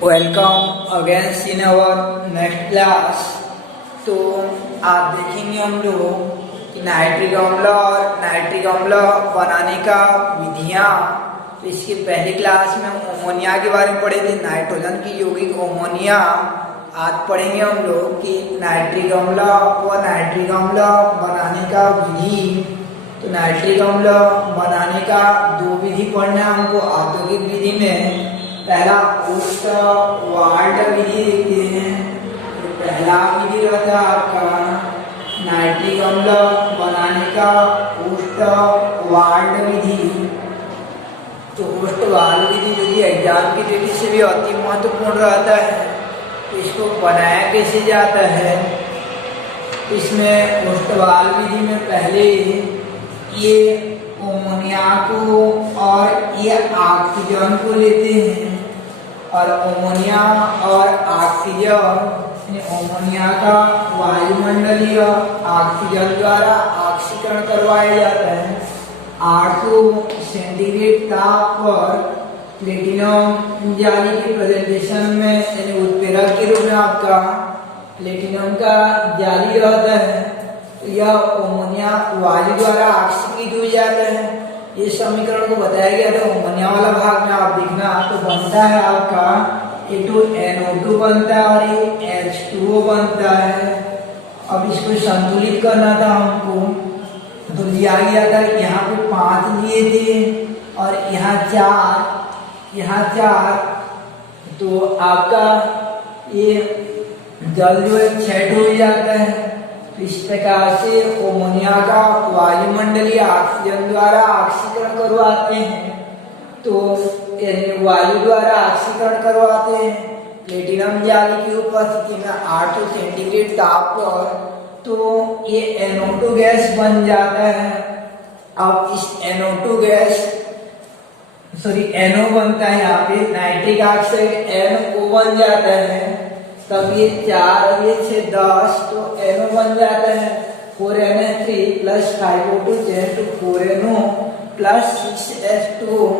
Welcome against in our next class. तो आप देखेंगे हम लोग कि नाइट्रिक अम्ल और नाइट्रिक अम्ल बनाने का विधियाँ। तो इसके पहली क्लास में अमोनिया के बारे में पढ़े थे, नाइट्रोजन की यौगिक अमोनिया। आज पढ़ेंगे हम लोग कि नाइट्रिक अम्ल व नाइट्रिक अम्ल बनाने का विधि। तो नाइट्रिक अम्ल बनाने का दो विधि पढ़ना है हमको औद्योगिक विधि में। पहला ओस्टवाल्ड विधि देखते हैं। तो पहला विधि रहता है आपका नाइट्रिक अम्ल बनाने का ओस्टवाल्ड विधि। तो ओस्टवाल्ड विधि जो कि एग्जाम की दृष्टि से भी अति महत्वपूर्ण रहता है। तो इसको बनाया कैसे जाता है, इसमें ओस्टवाल्ड विधि में पहले ये अमोनिया को और ये ऑक्सीजन को लेते हैं और अमोनिया और ऑक्सीजन अमोनिया का वायुमंडलीय ऑक्सीजन द्वारा ऑक्सीकरण करवाया जाता है। 800 सेंटीग्रेड ताप पर प्लेटिनम जाली के प्रेजेंटेशन में यानी उत्प्रेरक के रूप में आपका प्लेटिनम का जाली रहता है। तो यह अमोनिया वायु द्वारा ऑक्सीकृत हो जाता है। ये समीकरण को बताया गया था अमोनिया वाला भाग में आप देखना। तो बनता है आपका NO2 बनता है और ये H2O बनता है। अब इसको संतुलित करना था हमको, तो लिया गया था यहाँ पे 5 लिए थे और यहाँ 4। तो आपका ये जल जो है 6 हो जाता है। तो इस प्रकार से अमोनिया का वायुमंडलीय ऑक्सीजन द्वारा ऑक्सीकरण करवाते हैं। तो वायु द्वारा ऑक्सीकरण करवाते हैं प्लेटिनम जाली की उपस्थिति में 800 सेंटीग्रेड ताप पर। तो ये NO2 गैस बन जाता है। अब इस NO2 गैस NO बनता है, यहाँ पे नाइट्रिक ऑक्साइड NO बन जाता है। तब ये 4 और ये 6 10, तो NO बन जाता है 4NH3 प्लस 5O2 तो 4NO प्लस 6H2O।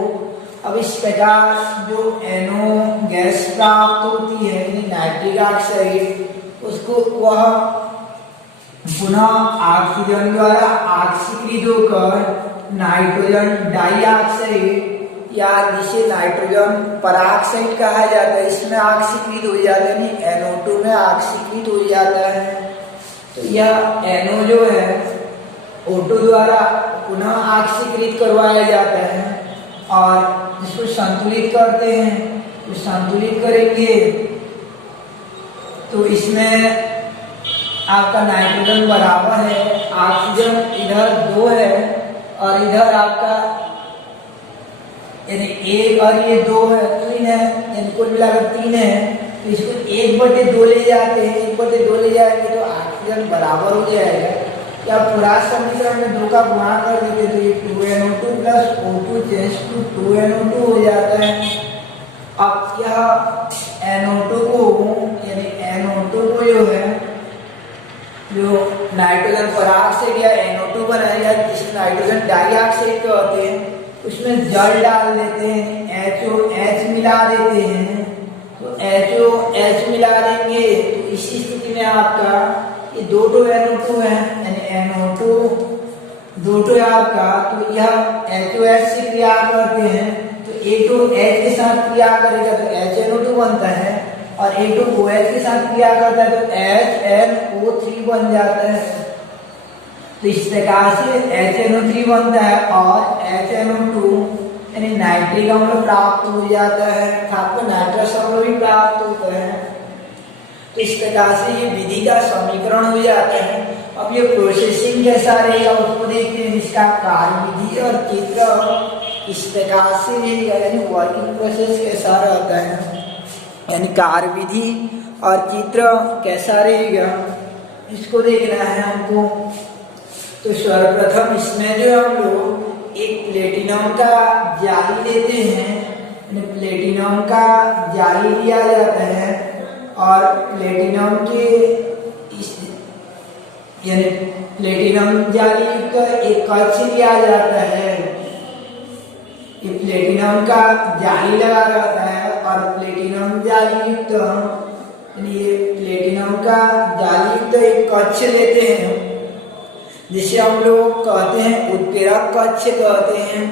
अब इस प्रकार जो NO गैस प्राप्त होती है नाइट्रिक ऑक्साइड, उसको वह पुनः ऑक्सीजन द्वारा ऑक्सीकृत होकर नाइट्रोजन डाइऑक्साइड या जिसे नाइट्रोजन पराक्साइड कहा जाता है, इसमें ऑक्सीकृत हो जाता है, NO2 में ऑक्सीकृत हो जाता है। तो यह NO जो है O2 द्वारा पुनः ऑक्सीकृत करवाया जाता है और इसको संतुलित करते हैं। तो संतुलित करेंगे तो इसमें आपका नाइट्रोजन बराबर है, ऑक्सीजन इधर 2 है और इधर आपका यानी 1 और ये 2 है, 3 है, यानी कुल मिलाकर 3 है। तो इसको 1/2 ले जाते हैं, 1/2 ले जाएंगे तो ऑक्सीजन बराबर हो जाएगा। क्या पूरा समीकरण में 2 का गुणा कर देते तो ये 2NO2 plus O2 change to 2NO2 हो जाता है। अब यह NO2 को जो है जो नाइट्रोजन पराक्साइड या NO2 बनाया जिसे नाइट्रोजन डाइऑक्साइड कहते हैं, उसमें जल डाल देते हैं, HOH मिला देते हैं। तो HOH मिला देंगे तो इसी स्थिति में आपका ये 2 NO2 है यानी NO2 2 है आपका। तो यह HOH से क्रिया करते हैं तो A2H के साथ क्रिया करेगा तो HNO2 बनता है और A2OH के साथ क्रिया करता है तो HNO3 बन जाता है। तो इस प्रकार से HNO3 बनता है और HNO2 यानी नाइट्रिक अम्ल प्राप्त हो जाता है। आपको नाइट्रस अम्ल भी प्राप्त होता है। तो इस प्रकार से ये विधि का समीकरण हो जाता है। अब ये प्रोसेसिंग कैसा रहेगा उसको देखते हैं। इसका कार्यविधि और चित्र इस प्रकार से रहेगा, यानी वर्किंग प्रोसेस कैसा रहता है, यानी कार्यविधि और चित्र कैसा रहेगा इसको देखना है हमको। तो सर्वप्रथम इसमें जो हम लोग एक प्लेटिनम का जाली लेते हैं, प्लेटिनम का जाली लिया जाता है और प्लेटिनम के यानी प्लेटिनम जाली का एक कक्ष लिया जाता है। ये प्लेटिनम का जाली लगा रहता है और प्लेटिनम जाली युक्त ये प्लेटिनम का जाली युक्त एक कक्ष लेते हैं जिसे हम लोग कहते हैं उत्प्रेरक कक्ष कहते हैं,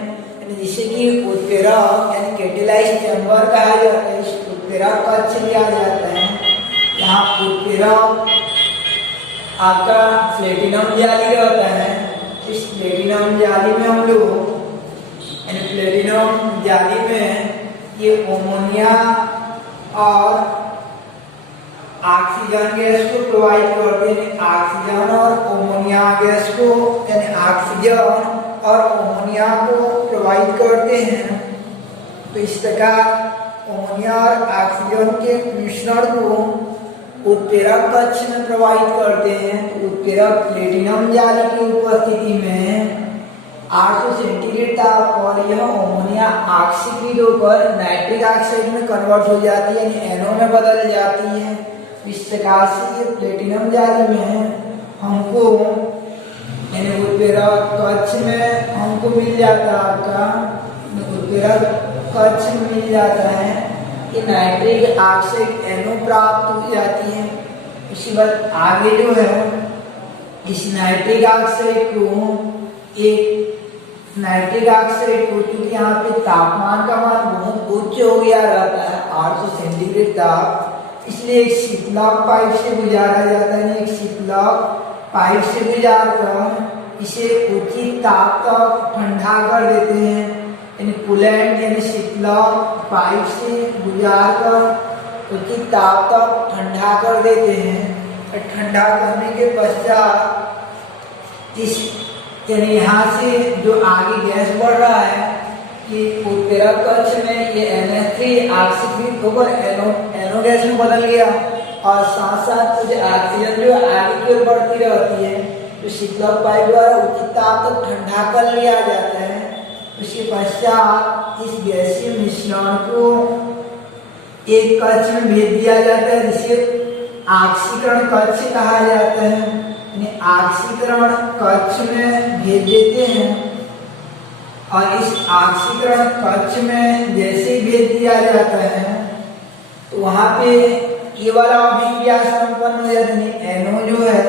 जिसे कि उत्प्रेरक यानी कैटेलाइज चैम्बर कहा जाता है। इस उत्प्रेरक कक्ष लिया जाता है। यहाँ उत्प्रेरक आपका प्लेटिनम जाली रहता है। इस प्लेटिनम जाली में हम लोग प्लेटिनम जाली में ये अमोनिया और ऑक्सीजन गैस को प्रोवाइड करते हैं। ऑक्सीजन और अमोनिया गैस को यानी ऑक्सीजन और अमोनिया को प्रोवाइड करते हैं। तो इस प्रकार अमोनिया और ऑक्सीजन के मिश्रण को उत्प्रेरक कक्ष में प्रोवाइड करते हैं। तो उत्प्रेरक प्लेटिनम जाली की उपस्थिति में 800 सेंटीग्रेड ताप और यह अमोनिया ऑक्सीकृत होकर नाइट्रिक ऑक्साइड में कन्वर्ट हो जाती है, यानी NO में बदल जाती है। इस प्रकार से ये प्लेटिनम जाली में हमको यानी उत्प्रेरक कक्ष में हमको मिल जाता है, आपका उत्प्रेरक कक्ष में मिल जाता है कि नाइट्रिक ऑक्साइड NO प्राप्त हो जाती है। इसी बात आगे जो है इस नाइट्रिक ऑक्साइड को क्योंकि यहाँ पे तापमान का मान बहुत उच्च हो गया रहता है 800 सेंटीग्रेड ताप, इसलिए एक शीतलक पाइप से गुजारा जाता है। एक शीतलक पाइप से गुजार कर इसे उचित ताप तक ठंडा कर देते हैं, यानी कूलेंट यानी शीतलक पाइप से गुजार कर उचित ताप तक ठंडा कर देते हैं। ठंडा करने के पश्चात इस यानी यहाँ से जो आगे गैस बढ़ रहा है कि उत्प्रेरक कक्ष में ये NH3 ऑक्सीकृत होकर NO गैस में बदल गया और साथ साथ कुछ ऑक्सीजन जो आगे की ओर बढ़ती रहती है, तो शीतलक पाइप द्वारा उचित ताप तक ठंडा कर लिया जाता है। उसके पश्चात इस गैसीय मिश्रण को एक कक्ष में भेज दिया जाता है जिसे ऑक्सीकरण कक्ष कहा जाता है। ऑक्सीकरण कक्ष में भेज देते हैं और इस ऑक्सीकरण कक्ष में जैसे ही भेज दिया जाता है तो वहां पे ये वाला अभिक्रिया संपन्न हो जाता है। NO जो है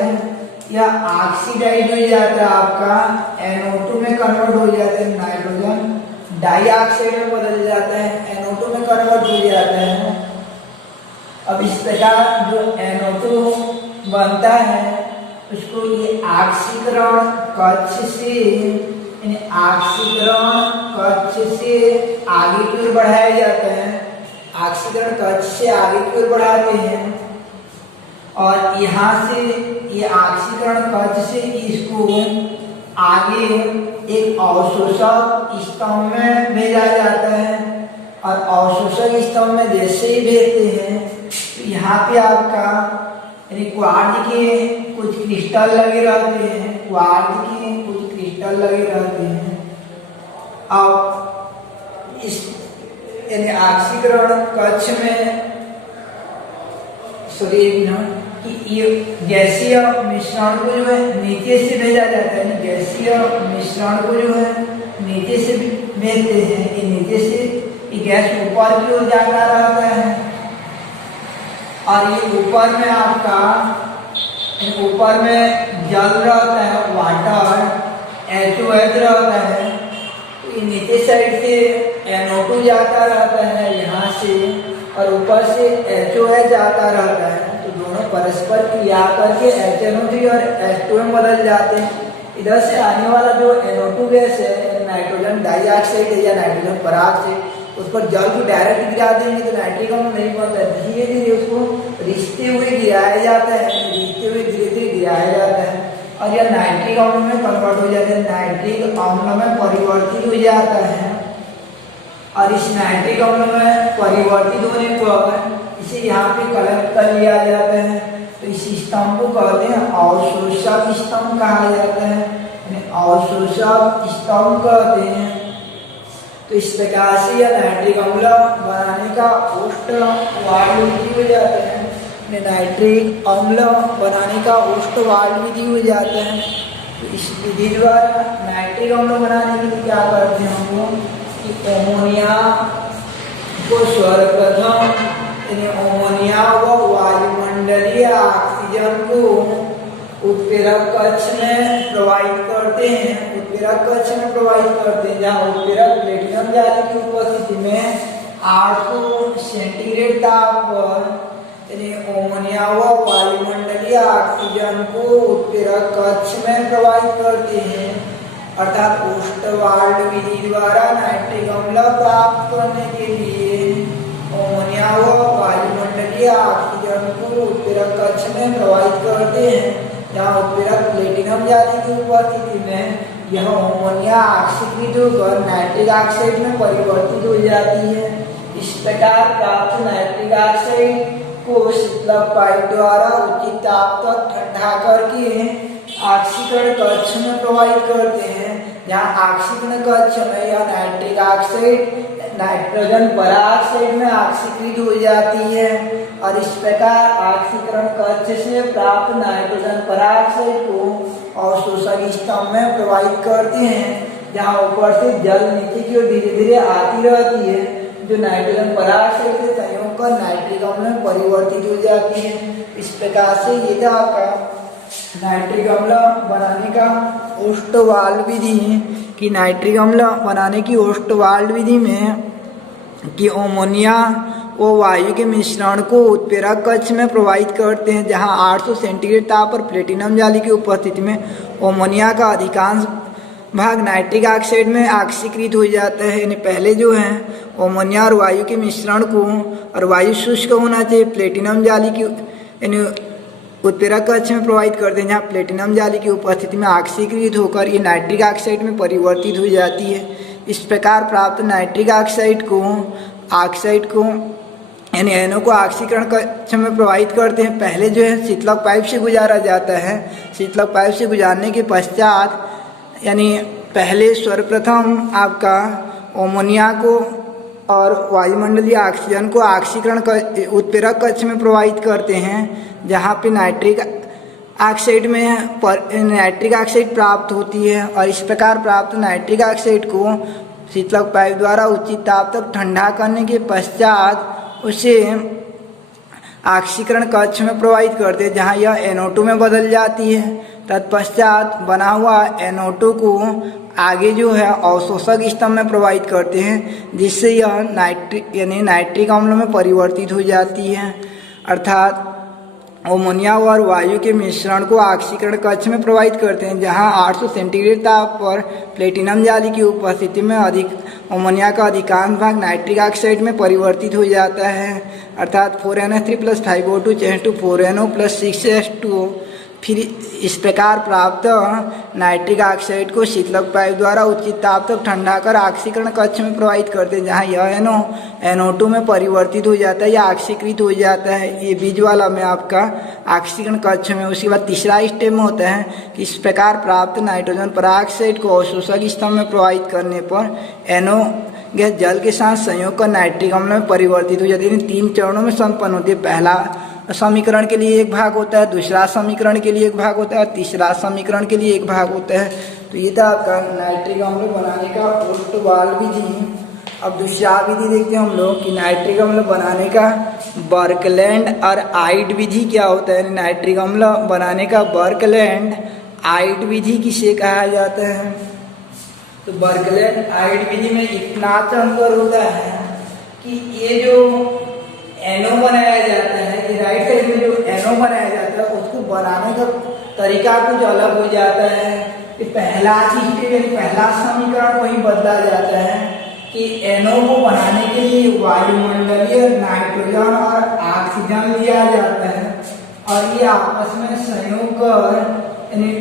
यह ऑक्सीडाइज हो जाता है, आपका NO2 में कन्वर्ट हो जाता है, नाइट्रोजन डाइऑक्साइड में बदल जाता है, NO2 में कन्वर्ट हो जाता है। अब इस प्रकार जो NO2 बनता है उसको ये ऑक्सीकरण कक्ष से आगे की ओर बढ़ाया जाता है। ऑक्सीकरण कक्ष से आगे की ओर बढ़ाते हैं और यहाँ से ये ऑक्सीकरण कक्ष से इसको आगे एक अवशोषक स्तंभ में भेजा जाता है और अवशोषक स्तंभ में जैसे ही भेजते हैं तो यहाँ पे आपका यानी क्वार्ट्ज के कुछ क्रिस्टल लगे रहते हैं, अब इस यानी ऑक्सीकरण कक्ष में कि ये गैसीय मिश्रण को जो है नीचे से भेजा जाता है। गैसीय मिश्रण को जो है नीचे से भेजते हैं, ये नीचे से ये गैस ऊपर की ओर जाता रहता है और ये ऊपर में आपका ऊपर में जल रहता है, वाटर H2 रहता है। तो ये नीचे साइड से NO2 जाता रहता है यहाँ से और ऊपर से H2 जाता रहता है। तो दोनों परस्पर क्रिया करके HNO3 और H2 में बदल जाते हैं। इधर से आने वाला जो NO2 गैस है नाइट्रोजन डाइऑक्साइड या नाइट्रोजन पराऑक्साइड, उस पर जल को डायरेक्ट गिरा देंगे तो नाइट्रिक अम्ल नहीं बनता है। धीरे धीरे उसको रिश्ते हुए गिराया जाता है, धीरे धीरे गिराया जाता है और यह नाइट्रिक अम्ल में कन्वर्ट हो जाता है, नाइट्रिक अम्ल में परिवर्तित हो जाता है। और इस नाइट्रिक अम्ल में परिवर्तित होने पर इसे यहाँ पे कलेक्ट कर लिया जाता है। तो इस स्तंभ को कहते हैं अवशोषक स्तंभ कहा जाता है, अवशोषक स्तंभ कहते हैं। तो इस प्रकार से यह नाइट्रिक अम्ल बनाने का होस्ट वाल्व विधि हो जाता है, नाइट्रिक अम्ल बनाने का होस्ट वाल्व विधि हो जाता है। तो इस विधि द्वारा नाइट्रिक अम्ल बनाने के लिए क्या करते हैं हम लोग कि अमोनिया को सर्वप्रथम अमोनिया व वायुमंडलीय ऑक्सीजन को उत्प्रेरक कक्ष में प्रोवाइड करते हैं, उत्प्रेरक कक्ष में प्रोवाइड करते हैं, जहाँ उत्प्रेरक प्लेटिनम जाली की उपस्थिति में 800 सेंटीग्रेड ताप पर अमोनिया व वायुमंडलीय ऑक्सीजन को उत्प्रेरक कक्ष में प्रोवाइड करते हैं। अर्थात ओस्टवाल्ड विधि द्वारा नाइट्रिक अम्ल प्राप्त करने के लिए अमोनिया व वायुमंडलीय ऑक्सीजन को उत्प्रेरक कक्ष में प्रोवाइड करते हैं, जहाँ उत्प्रेरक प्लेटिनम जाली की उपस्थिति में यह अमोनिया ऑक्सीकृत होकर नाइट्रिक ऑक्साइड में परिवर्तित हो जाती है। इस प्रकार प्राप्त नाइट्रिक ऑक्साइड को शीतलक पाइप द्वारा उचित ताप तक ठंडा करके ऑक्सीकरण कक्ष में प्रोवाइड करते हैं, जहाँ ऑक्सीकरण कक्ष में यह नाइट्रिक ऑक्साइड नाइट्रोजन पराऑक्साइड में ऑक्सीकृत हो जाती है और इस प्रकार ऑक्सीकरण कक्ष से प्राप्त नाइट्रोजन पराऑक्साइड को अवशोषक स्तंभ में प्रोवाइड करते हैं, जहाँ ऊपर से जल नीचे की ओर धीरे धीरे आती रहती है, जो नाइट्रोजन पराऑक्साइड के संयोग कर नाइट्रिक अम्ल में परिवर्तित हो जाती है। इस प्रकार से ये था आपका नाइट्रिक अम्ल बनाने का ओस्टवाल्ड विधि कि नाइट्रिक अम्ल बनाने की ओस्टवाल्ड विधि में कि अमोनिया वो वायु के मिश्रण को उत्प्रेरक कक्ष में प्रोवाइड करते हैं, जहां 800 सेंटीग्रेड ताप पर प्लेटिनम जाली की उपस्थिति में अमोनिया का अधिकांश भाग नाइट्रिक ऑक्साइड में ऑक्सीकृत हो जाता है। यानी पहले जो है अमोनिया और वायु के मिश्रण को, और वायु शुष्क होना चाहिए, प्लेटिनम जाली की यानी उत्प्रेरक कक्ष में प्रोवाइड करते हैं, जहाँ प्लेटिनम जाली की उपस्थिति में ऑक्सीकृत होकर ये नाइट्रिक ऑक्साइड में परिवर्तित हो जाती है। इस प्रकार प्राप्त नाइट्रिक ऑक्साइड को यानी एनओ को ऑक्सीकरण कक्ष में प्रोवाइड करते हैं। पहले जो है शीतलक पाइप से गुजारा जाता है। शीतलक पाइप से गुजारने के पश्चात यानी पहले सर्वप्रथम आपका अमोनिया को और वायुमंडलीय ऑक्सीजन को ऑक्सीकरण उत्प्रेरक कक्ष में प्रोवाइड करते हैं, जहाँ पे नाइट्रिक ऑक्साइड में नाइट्रिक ऑक्साइड प्राप्त होती है और इस प्रकार प्राप्त नाइट्रिक ऑक्साइड को शीतलक पाइप द्वारा उचित ताप तक ठंडा करने के पश्चात उसे ऑक्सीकरण कक्ष में प्रोवाइड करते हैं, जहाँ यह NO2 में बदल जाती है। तत्पश्चात बना हुआ NO2 को आगे जो है अवशोषक स्तंभ में प्रोवाइड करते हैं, जिससे यह नाइट्रिक अम्ल में परिवर्तित हो जाती है। अर्थात अमोनिया और वायु के मिश्रण को ऑक्सीकरण कक्ष में प्रोवाइड करते हैं, जहां 800 सेंटीग्रेड ताप पर प्लेटिनम जाली की उपस्थिति में अमोनिया का अधिकांश भाग नाइट्रिक ऑक्साइड में परिवर्तित हो जाता है। अर्थात 4NH3 + 5O2 = 4NO + 6H2O। फिर इस प्रकार प्राप्त नाइट्रिक ऑक्साइड को शीतलक पाइप द्वारा उचित ताप तक ठंडा कर ऑक्सीकरण कक्ष में प्रोवाइड करते हैं, जहाँ यह NO2 में परिवर्तित हो जाता है या ऑक्सीकृत हो जाता है। ये बीच वाला में आपका ऑक्सीकरण कक्ष में। उसके बाद तीसरा स्टेप में होता है कि इस प्रकार प्राप्त नाइट्रोजन पराऑक्साइड को अवशोषक स्तंभ में प्रोवाइड करने पर NO गैस जल के साथ संयोग कर नाइट्रिक अम्ल में परिवर्तित हो जाती है। 3 चरणों में संपन्न होती है। पहला समीकरण के लिए एक भाग होता है, दूसरा समीकरण के लिए एक भाग होता है, तीसरा समीकरण के लिए एक भाग होता है। तो ये था आपका नाइट्रिक अम्ल बनाने का ओस्टवाल्ड विधि। अब दूसरा विधि देखते हैं हम लोग कि नाइट्रिक अम्ल बनाने का बर्कलैंड और आइड विधि क्या होता है। नाइट्रिक अम्ल बनाने का बर्कलैंड आइड विधि किसे कहा जाता है। तो बर्कलैंड आइड विधि में इतना अंतर होता है कि ये जो NO बनाया जाता है, ये राइट साइड में जो NO बनाया जाता है उसको बनाने का तरीका कुछ अलग हो जाता है। कि पहला चीज पहला समीकरण वही बदला जाता है कि NO को बनाने के लिए वायुमंडलीय नाइट्रोजन और ऑक्सीजन लिया जाता है और ये आपस में संयोग कर यानी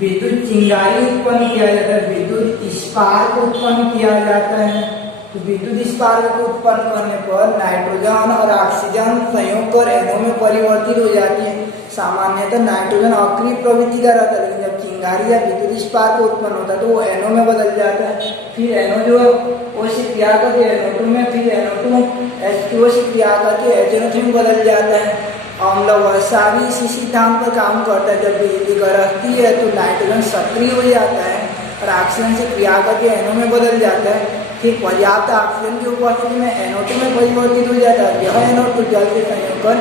विद्युत चिंगारी उत्पन्न किया जाता है, विद्युत स्पार्क उत्पन्न किया जाता है। तो विद्युत स्पार्क को उत्पन्न करने पर नाइट्रोजन और ऑक्सीजन संयोग कर NO में परिवर्तित हो जाती है। सामान्यतः नाइट्रोजन अक्रिय प्रवृत्ति का रहता है, लेकिन जब चिंगारी या विद्युत स्पार्क उत्पन्न होता है तो वो NO में बदल जाता है। फिर NO जो है वो से क्रिया करके NO2 में, फिर NO2 H2O से क्रिया करके HNO3 में बदल जाता है। अम्ल वर्षा भी इसी सिद्धांत पर काम करता है। जब बिजली गरजती है तो नाइट्रोजन सक्रिय हो जाता है और ऑक्सीजन से क्रिया करके NO में बदल जाता है। फिर पर्याप्त ऑक्सीजन की उपस्थिति में NO2 में परिवर्तित हो जाता है। यह NO2 जल से संयोग कर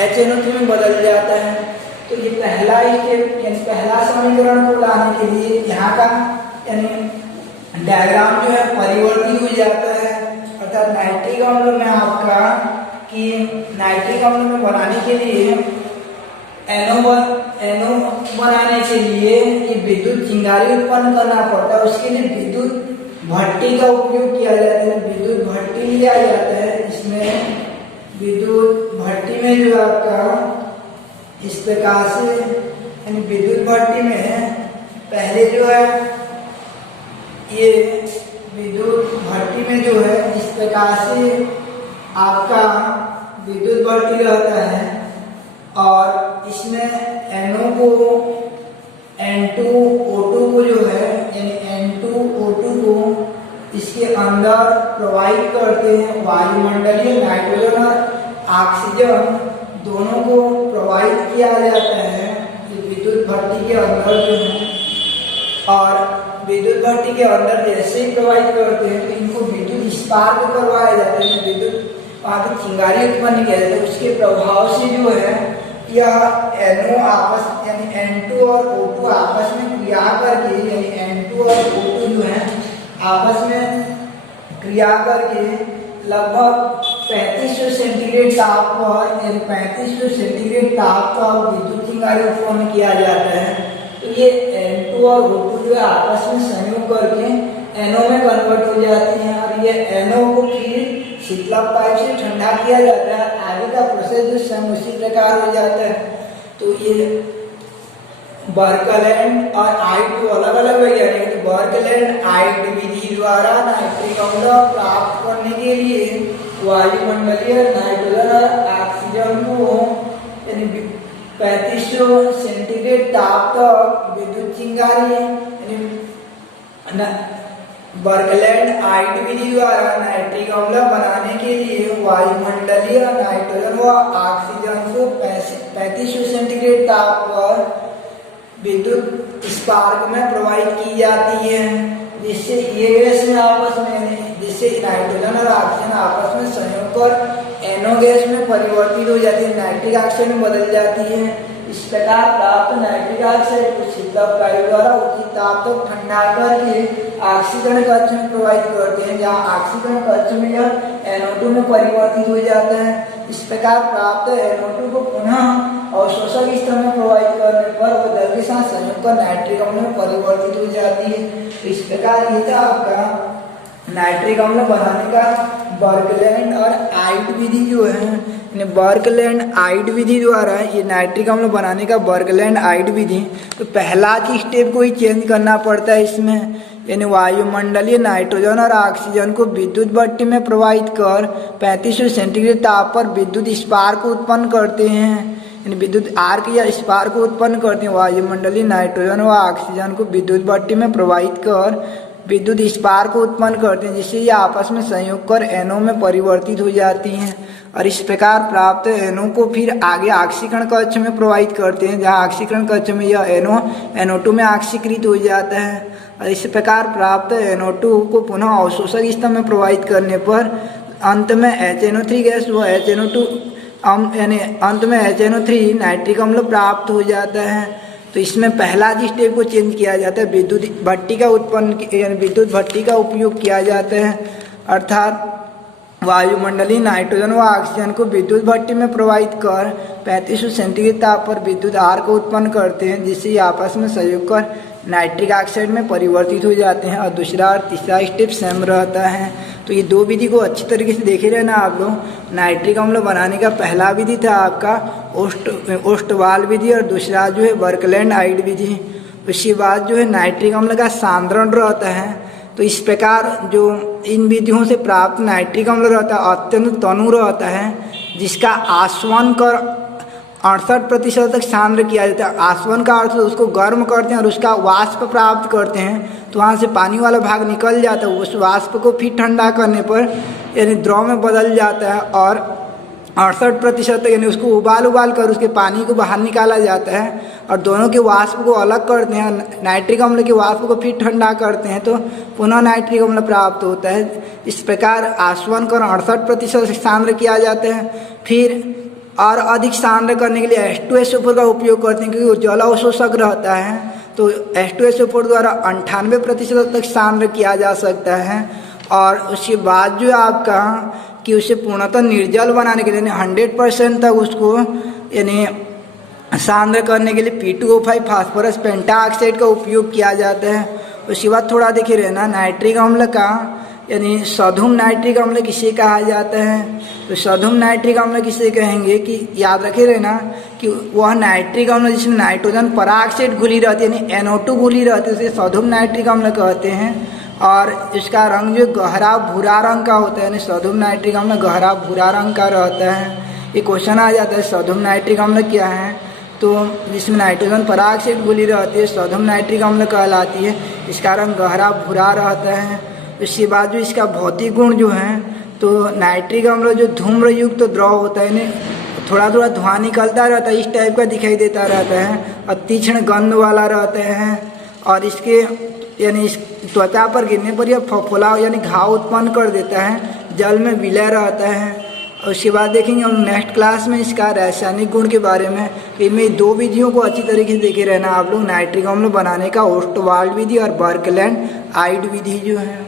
HNO3 में बदल जाता है। तो ये पहला स्टेप यानी पहला समीकरण को लाने के लिए यहाँ का यानी डायग्राम जो है परिवर्तित हो जाता है। अर्थात नाइट्रिक अम्ल में आपका कि नाइट्रिक अम्ल में बनाने के लिए NO बनाने के लिए ये विद्युत चिंगारी उत्पन्न करना पड़ता है। उसके लिए विद्युत भट्टी का उपयोग किया जाता है। विद्युत भट्टी लिया जाता है। इसमें विद्युत भट्टी में जो आपका इस प्रकार से यानी विद्युत भट्टी में पहले जो है ये विद्युत भट्टी में जो है इस प्रकार से आपका विद्युत भट्टी रहता है और इसमें NO को N2O2 को जो है यानी N2O2 को इसके अंदर प्रोवाइड करते हैं। वायुमंडलीय नाइट्रोजन और ऑक्सीजन दोनों को प्रोवाइड किया जाता है विद्युत भट्टी के अंदर जो है। और विद्युत भट्टी के अंदर जैसे ही प्रोवाइड करते हैं तो इनको विद्युत स्पार्क करवाया जाता है। विद्युत वहाँ पर चिंगारी उत्पन्न किया जाता है। उसके प्रभाव से जो है यह NO आपस यानी N2 और O2 आपस में क्रिया करके यानी N2 और O2 जो है आपस में क्रिया करके लगभग 3500 सेंटीग्रेड ताप पर यानी 3500 सेंटीग्रेड ताप पर विद्युत चिंगारी उत्पन्न किया जाता है। तो ये N2 और O2 जो है आपस में संयोग करके NO में कन्वर्ट हो जाती हैं और ये NO को फिर शीतलक पाइप से ठंडा किया जाता है। आगे का प्रोसेस जो सेम उसी प्रकार हो जाता है। तो ये बर्कलैंड और आइट अलग अलग वैज्ञानिक तो बर्कलैंड आइट विधि द्वारा नाइट्रिक अम्ल प्राप्त करने के लिए वायुमंडलीय नाइट्रोजन और ऑक्सीजन को यानी 3500 सेंटीग्रेड ताप तक विद्युत चिंगारी यानी बर्कलैंड आइट विधि द्वारा नाइट्रिक अम्ल बनाने के लिए वायुमंडलीय नाइट्रोजन व ऑक्सीजन को 3500 सेंटीग्रेड ताप पर विद्युत स्पार्क में प्रोवाइड की जाती है, जिससे ये गैस में आपस में जिससे नाइट्रोजन और ऑक्सीजन आपस में संयोग कर NO गैस में परिवर्तित हो जाती है, नाइट्रिक ऑक्साइड में बदल जाती है। इस प्रकार प्राप्त नाइट्रिक ऑक्साइड को शीतलक पाइप द्वारा उचित ताप तक ठंडा करके ऑक्सीकरण कक्ष में प्रोवाइड करते हैं, जहाँ ऑक्सीकरण कक्ष में यह NO2 में परिवर्तित हो जाता है। इस प्रकार प्राप्त NO2 को पुनः अवशोषक स्तर में प्रोवाइड करने पर वह जल के साथ संयोग कर नाइट्रिक अम्ल में परिवर्तित हो जाती है। तो इस प्रकार ये था आपका नाइट्रिक अम्ल बनाने का बर्कलैंड और आइट विधि जो है बर्कलैंड आइट विधि द्वारा ये नाइट्रिक अम्ल बनाने का बर्कलैंड आइट विधि। तो पहला की स्टेप को ही चेंज करना पड़ता है इसमें, यानी वायुमंडलीय नाइट्रोजन और ऑक्सीजन को विद्युत भट्टी में प्रोवाइड कर 3500 सेंटीग्रेड ताप पर विद्युत स्पार्क उत्पन्न करते हैं, यानी विद्युत आर्क या स्पार्क उत्पन्न करते हैं। वायुमंडलीय नाइट्रोजन व ऑक्सीजन को विद्युत भट्टी में प्रोवाइड कर विद्युत स्पार्क उत्पन्न करते हैं, जिससे ये आपस में संयोग कर NO में परिवर्तित हो जाती हैं और इस प्रकार प्राप्त NO को फिर आगे ऑक्सीकरण कक्ष में प्रोवाइड करते हैं, जहाँ ऑक्सीकरण कक्ष में यह NO2 में ऑक्सीकृत हो जाता है और इस प्रकार प्राप्त NO2 को पुनः अवशोषक स्तर में प्रोवाइड करने पर अंत में HNO3 गैस व HNO2 यानी अंत में HNO3 नाइट्रिक अम्ल प्राप्त हो जाता है। तो इसमें पहला जी स्टेप को चेंज किया जाता है, विद्युत भट्टी का विद्युत भट्टी का उपयोग किया जाता है, अर्थात वायुमंडलीय नाइट्रोजन व ऑक्सीजन को विद्युत भट्टी में प्रोवाइड कर 3500 सेंटीग्रेड ताप पर विद्युत आर्क उत्पन्न करते हैं, जिससे ये आपस में संयोग कर नाइट्रिक ऑक्साइड में परिवर्तित हो जाते हैं और दूसरा और तीसरा स्टेप सेम रहता है। तो ये दो विधि को अच्छी तरीके से देखे रहना आप लोग। नाइट्रिक अम्ल बनाने का पहला विधि था आपका ओस्टवाल विधि और दूसरा जो है बर्कलैंड आइट विधि। उसके बाद जो है नाइट्रिक अम्ल का सांद्रण रहता है। तो इस प्रकार जो इन विधियों से प्राप्त नाइट्रिक अम्ल रहता है अत्यंत तनु रहता है, जिसका आसवन कर 68% तक सांद्र किया जाता है। आसवन का अर्थ उसको गर्म करते हैं और उसका वाष्प प्राप्त करते हैं, तो वहाँ से पानी वाला भाग निकल जाता है। उस वाष्प को फिर ठंडा करने पर यानी द्रव में बदल जाता है और 68% तक यानी उसको उबाल कर उसके पानी को बाहर निकाला जाता है और दोनों के वाष्प को अलग करते हैं, नाइट्रिक अम्ल के वाष्प को फिर ठंडा करते हैं तो पुनः नाइट्रिक अम्ल प्राप्त होता है। इस प्रकार आसवन कण 68% सांद्र किया जाता है। फिर और अधिक सांद्र करने के लिए H2SO4 का उपयोग करते हैं क्योंकि वो जल अवशोषक रहता है, तो H2SO4 द्वारा 98% तक सांद्र किया जा सकता है। और उसके बाद जो आपका कि उसे पूर्णतः निर्जल बनाने के लिए 100% तक उसको यानी सांद्र करने के लिए P2O5 फास्फोरस पेंटाऑक्साइड का उपयोग किया जाता है। उसके बाद थोड़ा देखिए रहना नाइट्रिक अम्ल का यानी सधुम नाइट्रिक अम्ल किसे कहा जाता है, तो सधुम नाइट्रिक अम्ल किसे कहेंगे कि याद रखे रहना कि वह नाइट्रिक अम्ल जिसमें नाइट्रोजन पराऑक्साइड घुली रहती है यानी NO2 घुली रहती है उसे सधुम नाइट्रिक अम्ल कहते हैं। और इसका रंग जो गहरा भूरा रंग का होता है यानी सधुम नाइट्रिक अम्ल गहरा भूरा रंग का रहता है। ये क्वेश्चन आ जाता है सधुम नाइट्रिक अम्ल क्या है, तो जिसमें नाइट्रोजन पराऑक्साइड घुली रहती है सधुम नाइट्रिक अम्ल कहलाती है। इसका रंग गहरा भूरा रहता है। इसके बाद जो इसका भौतिक गुण जो है, तो नाइट्रिक अम्ल जो धूम्रयुक्त तो द्रव होता है यानी थोड़ा थोड़ा धुआं निकलता रहता है, इस टाइप का दिखाई देता रहता है और तीक्ष्ण गंध वाला रहता है। और इसके यानी त्वचा पर गिरने पर यह फफोला यानी घाव उत्पन्न कर देता है, जल में विलय रहता है। और उसके बाद देखेंगे हम नेक्स्ट क्लास में इसका रासायनिक गुण के बारे में। इनमें दो विधियों को अच्छी तरीके से देखे रहना आप लोग, नाइट्रिक अम्ल बनाने का ओस्टवाल्ड विधि और बर्कलैंड आइड विधि जो है।